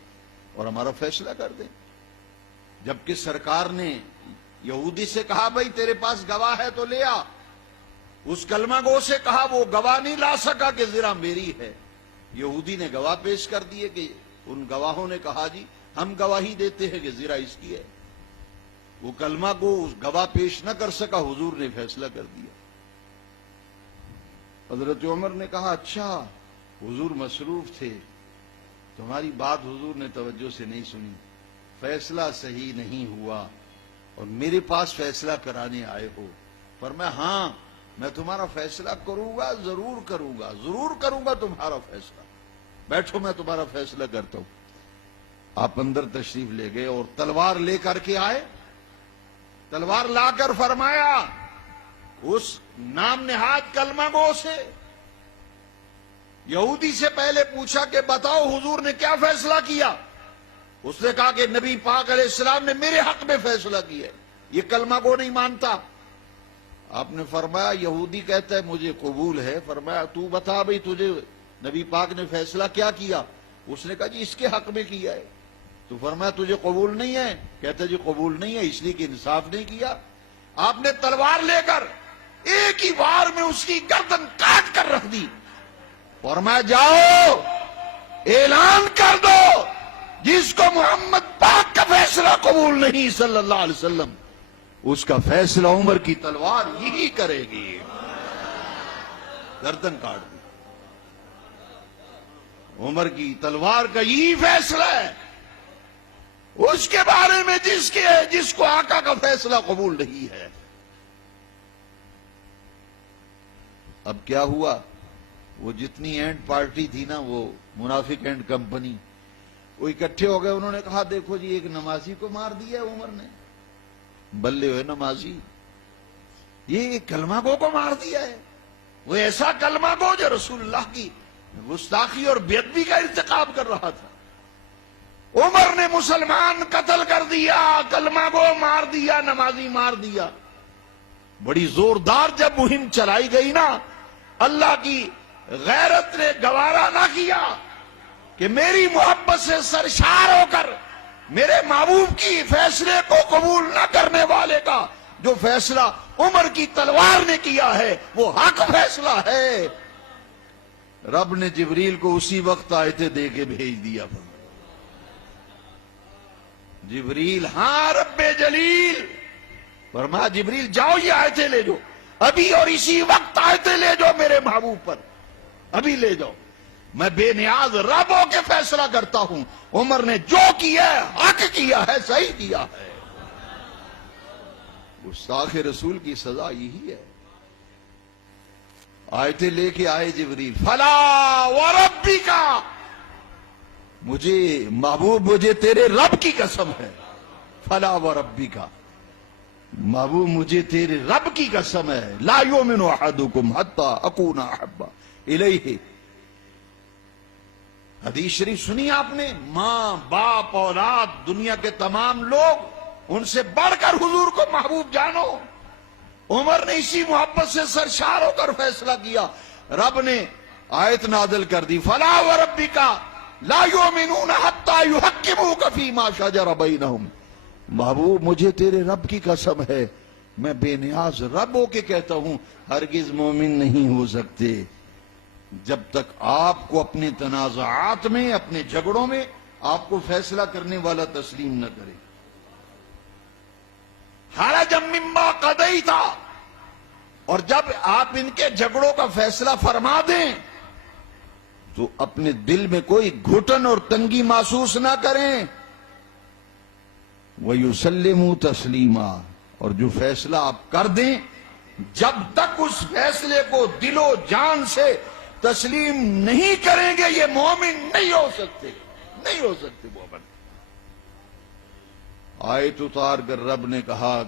اور ہمارا فیصلہ کر دیں۔ جبکہ سرکار نے یہودی سے کہا بھائی تیرے پاس گواہ ہے تو لے آ، اس کلمہ گو سے کہا وہ گواہ نہیں لا سکا کہ زرا میری ہے، یہودی نے گواہ پیش کر دیے کہ ان گواہوں نے کہا جی ہم گواہی دیتے ہیں کہ زرا اس کی ہے، وہ کلمہ گو اس گواہ پیش نہ کر سکا، حضور نے فیصلہ کر دیا۔ حضرت عمر نے کہا اچھا حضور مصروف تھے، تمہاری بات حضور نے توجہ سے نہیں سنی، فیصلہ صحیح نہیں ہوا اور میرے پاس فیصلہ کرانے آئے ہو۔ فرمایا ہاں میں تمہارا فیصلہ کروں گا، ضرور کروں گا، ضرور کروں گا تمہارا فیصلہ، بیٹھو میں تمہارا فیصلہ کرتا ہوں۔ آپ اندر تشریف لے گئے اور تلوار لے کر کے آئے، تلوار لا کر فرمایا اس نام نہاد کلمہ گو سے، یہودی سے پہلے پوچھا کہ بتاؤ حضور نے کیا فیصلہ کیا؟ اس نے کہا کہ نبی پاک علیہ السلام نے میرے حق میں فیصلہ کیا ہے، یہ کلمہ گو نہیں مانتا۔ آپ نے فرمایا یہودی کہتا ہے مجھے قبول ہے، فرمایا تو بتا بھئی تجھے نبی پاک نے فیصلہ کیا کیا؟ اس نے کہا جی اس کے حق میں کیا ہے۔ تو فرمایا تجھے قبول نہیں ہے؟ کہتا جی قبول نہیں ہے اس لیے کہ انصاف نہیں کیا۔ آپ نے تلوار لے کر ایک ہی وار میں اس کی گردن کاٹ کر رکھ دی، فرمایا جاؤ اعلان کر دو جس کو محمد پاک کا فیصلہ قبول نہیں صلی اللہ علیہ وسلم، اس کا فیصلہ عمر کی تلوار یہی کرے گی۔ گردن کاٹ دی، عمر کی تلوار کا یہی فیصلہ ہے اس کے بارے میں جس کو آقا کا فیصلہ قبول نہیں ہے۔ اب کیا ہوا، وہ جتنی اینڈ پارٹی تھی نا، وہ منافق اینڈ کمپنی، وہ اکٹھے ہو گئے، انہوں نے کہا دیکھو جی ایک نمازی کو مار دیا عمر نے، بلے ہوئے نمازی، یہ کلمہ گو کو مار دیا ہے، وہ ایسا کلمہ گو جو رسول اللہ کی گستاخی اور بے ادبی کا ارتکاب کر رہا تھا۔ عمر نے مسلمان قتل کر دیا، کلمہ گو مار دیا، نمازی مار دیا۔ بڑی زوردار جب مہم چلائی گئی نا، اللہ کی غیرت نے گوارا نہ کیا کہ میری محبت سے سرشار ہو کر میرے محبوب کی فیصلے کو قبول نہ کرنے والے کا جو فیصلہ عمر کی تلوار نے کیا ہے وہ حق فیصلہ ہے۔ رب نے جبریل کو اسی وقت آیتیں دے کے بھیج دیا۔ جبریل ہاں رب جلیل، فرمایا جبریل جاؤ یہ آیتیں لے جاؤ، ابھی اور اسی وقت آیتیں لے جاؤ میرے محبوب پر، ابھی لے جاؤ، میں بے نیاز رب ہو کے فیصلہ کرتا ہوں، عمر نے جو کیا ہے حق کیا ہے، صحیح کیا ہے۔ گستاخ رسول کی سزا یہی ہے۔ آیتیں لے کے آئے جبریل، فلا وربک، مجھے محبوب مجھے تیرے رب کی قسم ہے، فلا وربک، محبوب مجھے تیرے رب کی قسم ہے، لا یؤمن احدکم حتی اکون احب الیہ۔ حدیث شریف سنی آپ نے، ماں باپ اولاد دنیا کے تمام لوگ ان سے بڑھ کر حضور کو محبوب جانو۔ عمر نے اسی محبت سے سرشار ہو کر فیصلہ کیا، رب نے آیت نازل کر دی، فلا وربک لا یؤمنون حتی یحکموک فیما شجر بینہم۔ محبوب مجھے تیرے رب کی قسم ہے، میں بے نیاز رب ہو کے کہتا ہوں ہرگز مومن نہیں ہو سکتے جب تک آپ کو اپنے تنازعات میں، اپنے جھگڑوں میں آپ کو فیصلہ کرنے والا تسلیم نہ کرے۔ حرجا مما قضیت، اور جب آپ ان کے جھگڑوں کا فیصلہ فرما دیں تو اپنے دل میں کوئی گھٹن اور تنگی محسوس نہ کریں، وَيُسَلِّمُوا تَسْلِيمًا، اور جو فیصلہ آپ کر دیں جب تک اس فیصلے کو دل و جان سے تسلیم نہیں کریں گے یہ مومن نہیں ہو سکتے، نہیں ہو سکتے مومن۔ آیت اتار کر رب نے کہا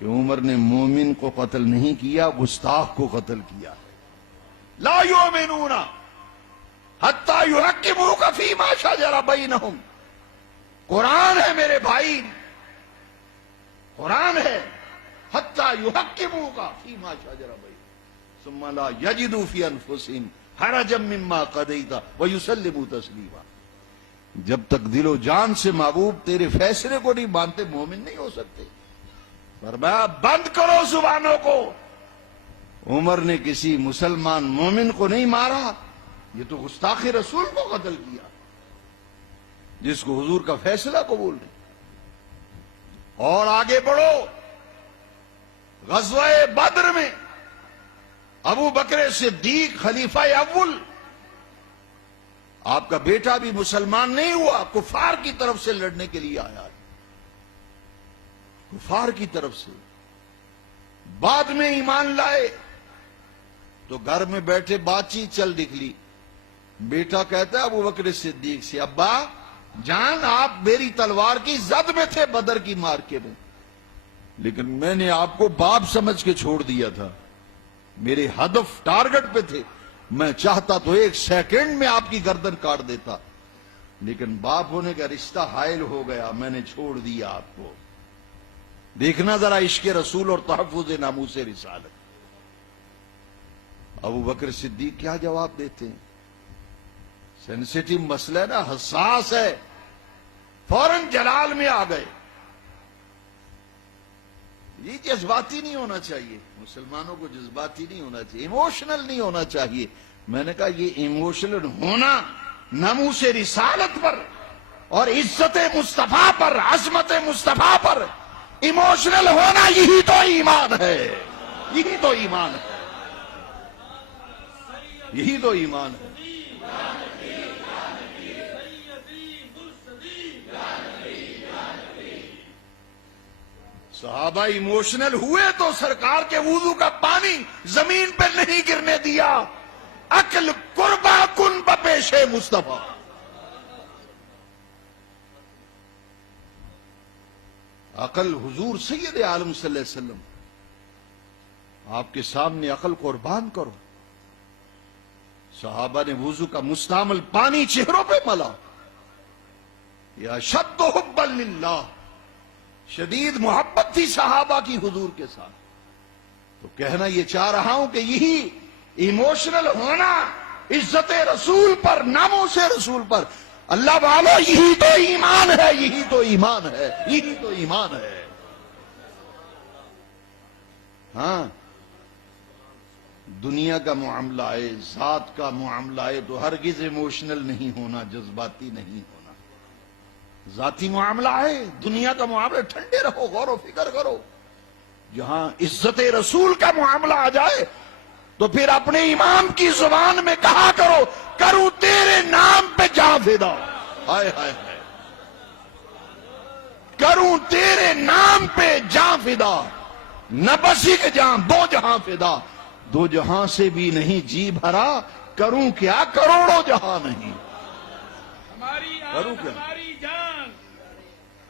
کہ عمر نے مومن کو قتل نہیں کیا، گستاخ کو قتل کیا. لا یؤمنون حتی یحکموک فیما شجر بینہم. قرآن ہے میرے بھائی، قرآن ہے. حتی یحکموک فیما شجر بینہم ثم لا یجدوا فی انفسہم حرجا مما قضیت ویسلموا تسلیما. جب تک دل و جان سے محبوب تیرے فیصلے کو نہیں مانتے، مومن نہیں ہو سکتے. فرمایا بند کرو زبانوں کو. عمر نے کسی مسلمان مومن کو نہیں مارا، یہ تو گستاخ رسول کو قتل کیا، جس کو حضور کا فیصلہ قبول نہیں. اور آگے بڑھو، غزوہ بدر میں ابو بکر صدیق خلیفہ اول، آپ کا بیٹا بھی مسلمان نہیں ہوا، کفار کی طرف سے لڑنے کے لیے آیا، کفار کی طرف سے. بعد میں ایمان لائے تو گھر میں بیٹھے بات چیت چل نکلی. بیٹا کہتا ہے ابو بکر صدیق سے، ابا جان آپ میری تلوار کی زد میں تھے بدر کی مارکے میں، لیکن میں نے آپ کو باپ سمجھ کے چھوڑ دیا تھا، میرے ہدف ٹارگٹ پہ تھے. میں چاہتا تو 1 سیکنڈ میں آپ کی گردن کاٹ دیتا، لیکن باپ ہونے کا رشتہ حائل ہو گیا، میں نے چھوڑ دیا آپ کو. دیکھنا ذرا عشق رسول اور تحفظ ناموس رسالت. ابو بکر صدیق کیا جواب دیتے ہیں؟ سینسیٹیو مسئلہ ہے نا، حساس ہے، فوراً جلال میں آ گئے. یہ جذباتی نہیں ہونا چاہیے، مسلمانوں کو جذباتی نہیں ہونا چاہیے، ایموشنل نہیں ہونا چاہیے. میں نے کہا یہ ایموشنل ہونا ناموس رسالت پر اور عزت مصطفیٰ پر، عظمت مصطفیٰ پر ایموشنل ہونا، یہی تو ایمان ہے، یہی تو ایمان ہے، یہی تو ایمان ہے. صحابہ ایموشنل ہوئے تو سرکار کے وضو کا پانی زمین پہ نہیں گرنے دیا. عقل قربا کن بپیش مصطفیٰ. عقل حضور سید عالم صلی اللہ علیہ وسلم، آپ کے سامنے عقل قربان کرو. صحابہ نے وضو کا مستعمل پانی چہروں پہ ملا. یا شد حبا للہ، شدید محبت تھی صحابہ کی حضور کے ساتھ. تو کہنا یہ چاہ رہا ہوں کہ یہی ایموشنل ہونا عزت رسول پر، ناموس رسول پر، اللہ والو، یہی تو ایمان ہے، یہی تو ایمان ہے، یہی تو ایمان ہے. ہاں دنیا کا معاملہ ہے، ذات کا معاملہ ہے تو ہرگز ایموشنل نہیں ہونا، جذباتی نہیں ہونا. ذاتی معاملہ ہے، دنیا کا معاملہ، ٹھنڈے رہو، غور و فکر کرو. جہاں عزت رسول کا معاملہ آ جائے تو پھر اپنے امام کی زبان میں کہا کرو، کروں تیرے نام پہ جاں فدا. ہائے ہائے ہائے، کروں تیرے نام پہ جاں فدا، نہ بس ایک جاں، 2 جہاں فدا. 2 جہاں سے بھی نہیں جی بھرا، کروں کیا کروڑوں جہاں نہیں. کروں کیا؟ ہماری جان،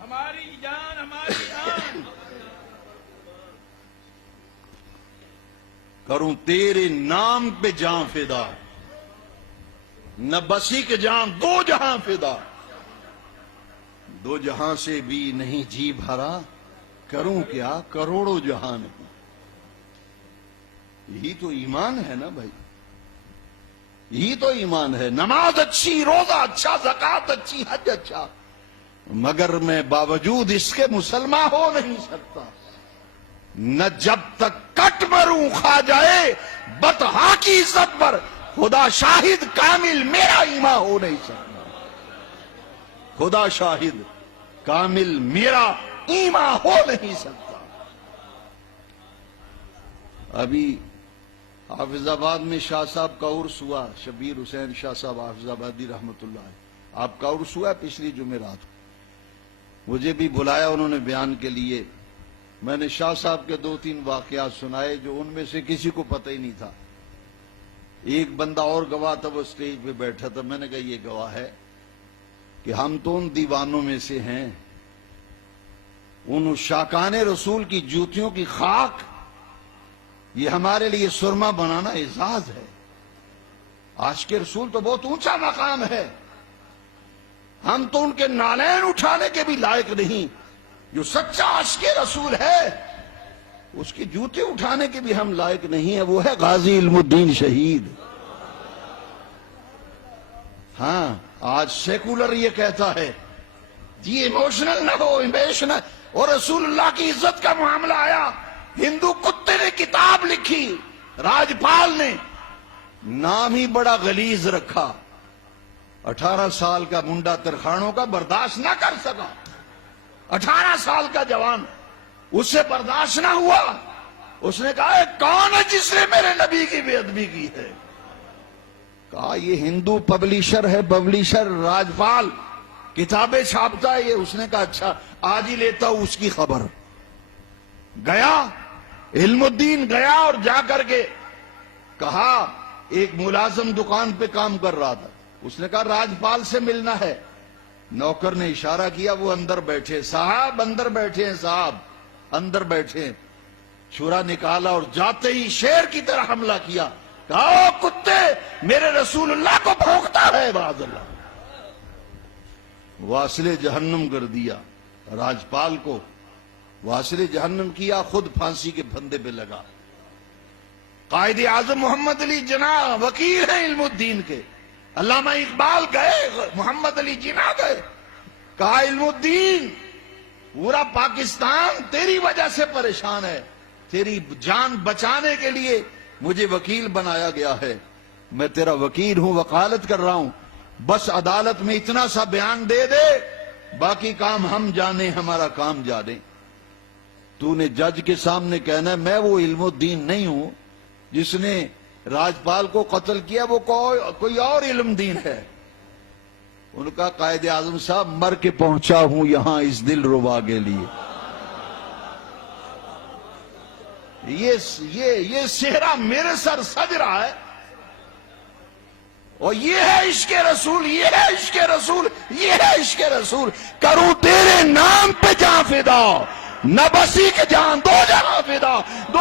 ہماری جان، ہماری جان. کروں تیرے نام پہ جاں فدا، نہ بسی کے جان، 2 جہاں فدا. 2 جہاں سے بھی نہیں جی بھرا، کروں کیا کروڑوں جہاں نہیں. یہی تو ایمان ہے نا بھائی، یہی تو ایمان ہے. نماز اچھی، روزہ اچھا، زکات اچھی، حج اچھا، مگر میں باوجود اس کے مسلمان ہو نہیں سکتا. نہ جب تک کٹ مروں کھا جائے بطحا کی عزت پر، خدا شاہد کامل میرا ایمان ہو نہیں سکتا. خدا شاہد کامل میرا ایمان ہو نہیں سکتا. ابھی حافظ آباد میں شاہ صاحب کا عرس ہوا، شبیر حسین شاہ صاحب حافظ آبادی رحمت اللہ علیہ. آپ کا عرس ہوا پچھلی جمعرات. مجھے بھی بلایا انہوں نے بیان کے لیے. میں نے شاہ صاحب کے 2-3 واقعات سنائے جو ان میں سے کسی کو پتہ ہی نہیں تھا. ایک بندہ اور گواہ تھا، وہ اسٹیج پہ بیٹھا تھا. میں نے کہا یہ گواہ ہے کہ ہم تو ان دیوانوں میں سے ہیں ان شاکان رسول کی جوتیوں کی خاک، یہ ہمارے لیے سرما بنانا اعزاز ہے۔ عاشق رسول تو بہت اونچا مقام ہے، ہم تو ان کے نالین اٹھانے کے بھی لائق نہیں۔ جو سچا عاشق رسول ہے اس کی جوتے اٹھانے کے بھی ہم لائق نہیں ہیں، وہ ہے غازی علم الدین شہید۔ ہاں آج سیکولر یہ کہتا ہے جی ایموشنل نہ ہو، ایموشنل، اور رسول اللہ کی عزت کا معاملہ آیا، ہندو کتے نے کتاب لکھی، راجپال نے، نام ہی بڑا غلیظ رکھا، 18 سال کا منڈا ترخانوں کا برداشت نہ کر سکا، 18 سال کا جوان، اس سے برداشت نہ ہوا، اس نے کہا کون ہے جس نے میرے نبی کی بے ادبی کی ہے؟ کہا یہ ہندو پبلیشر ہے، پبلیشر راجپال، کتابیں چھاپتا ہے یہ۔ اس نے کہا اچھا آج ہی لیتا ہوں اس کی خبر۔ گیا علم الدین، گیا اور جا کر کے کہا، ایک ملازم دکان پہ کام کر رہا تھا، اس نے کہا راجپال سے ملنا ہے۔ نوکر نے اشارہ کیا، وہ اندر بیٹھے، صاحب اندر بیٹھے ہیں، صاحب اندر بیٹھے ہیں۔ چھرا نکالا اور جاتے ہی شیر کی طرح حملہ کیا، کہا او کتے میرے رسول اللہ کو بھونکتا ہے، معاذ اللہ۔ واصل جہنم کر دیا راجپال کو، واصل جہنم کیا، خود پھانسی کے پھندے پہ لگا۔ قائد اعظم محمد علی جناح وکیل ہیں علم الدین کے، علامہ اقبال گئے، محمد علی جناح گئے، کہا علم الدین پورا پاکستان تیری وجہ سے پریشان ہے، تیری جان بچانے کے لیے مجھے وکیل بنایا گیا ہے، میں تیرا وکیل ہوں، وکالت کر رہا ہوں، بس عدالت میں اتنا سا بیان دے دے، باقی کام ہم جانے، ہمارا کام جانے۔ تو نے جج کے سامنے کہنا ہے میں وہ علم الدین نہیں ہوں جس نے راجپال کو قتل کیا، وہ کوئی اور علم دین ہے۔ ان کا قائد اعظم صاحب مر کے پہنچا ہوں یہاں اس دل ربا کے لیے۔ یہ صحرا میرے سر سج رہا ہے، اور یہ ہے عشق رسول، یہ ہے عشق رسول، یہ ہے عشق رسول۔ کروں تیرے نام پہ جان فدا، نہ بسی کے جان دو جہاں فدا، دو